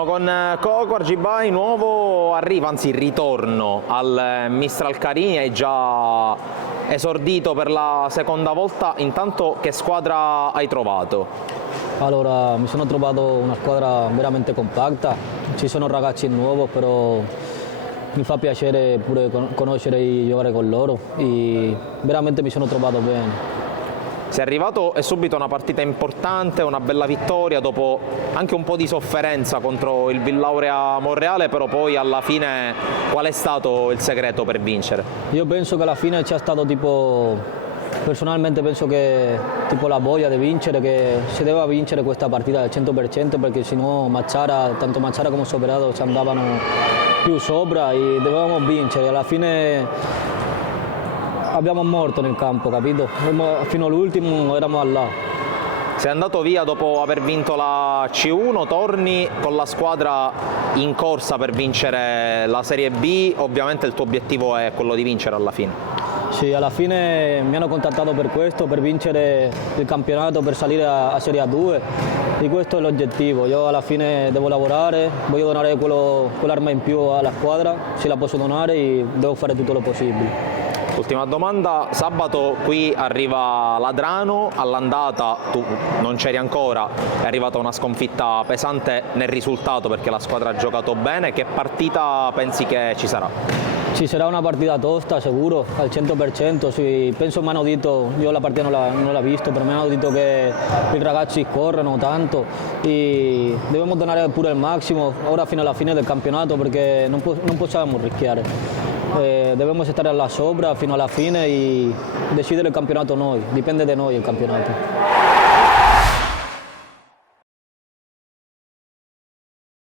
Siamo con Coco Argibai, nuovo arrivo, anzi il ritorno al Mistral Carini, hai già esordito per la seconda volta, intanto che squadra hai trovato? Allora, mi sono trovato una squadra veramente compatta, ci sono ragazzi nuovi, però mi fa piacere pure conoscere e giocare con loro e veramente mi sono trovato bene. Sei arrivato e subito una partita importante, una bella vittoria dopo anche un po' di sofferenza contro il Villaurea Monreale, però poi alla fine qual è stato il segreto per vincere? Io penso che alla fine c'è stato personalmente penso che la voglia di vincere, che si deve vincere questa partita al 100% perché sennò tanto Mazzara come Soperato ci andavano più sopra e dovevamo vincere. Alla fine abbiamo morto nel campo, capito? Fino all'ultimo eravamo là. Sei andato via dopo aver vinto la C1, torni con la squadra in corsa per vincere la Serie B, ovviamente il tuo obiettivo è quello di vincere alla fine. Sì, alla fine mi hanno contattato per questo, per vincere il campionato, per salire a Serie A2 e questo è l'obiettivo. Io alla fine devo lavorare, voglio donare quell'arma in più alla squadra, se la posso donare e devo fare tutto lo possibile. Ultima domanda, sabato qui arriva Ladrano, all'andata tu non c'eri ancora, è arrivata una sconfitta pesante nel risultato perché la squadra ha giocato bene, che partita pensi che ci sarà? Ci sarà una partita tosta sicuro, al 100%, sì, penso mi hanno detto, io la partita non l'ho visto, però mi hanno detto che i ragazzi corrono tanto e dobbiamo donare pure il massimo, ora fino alla fine del campionato perché non possiamo rischiare. Dobbiamo stare là sopra fino alla fine e decidere il campionato noi, dipende da noi il campionato.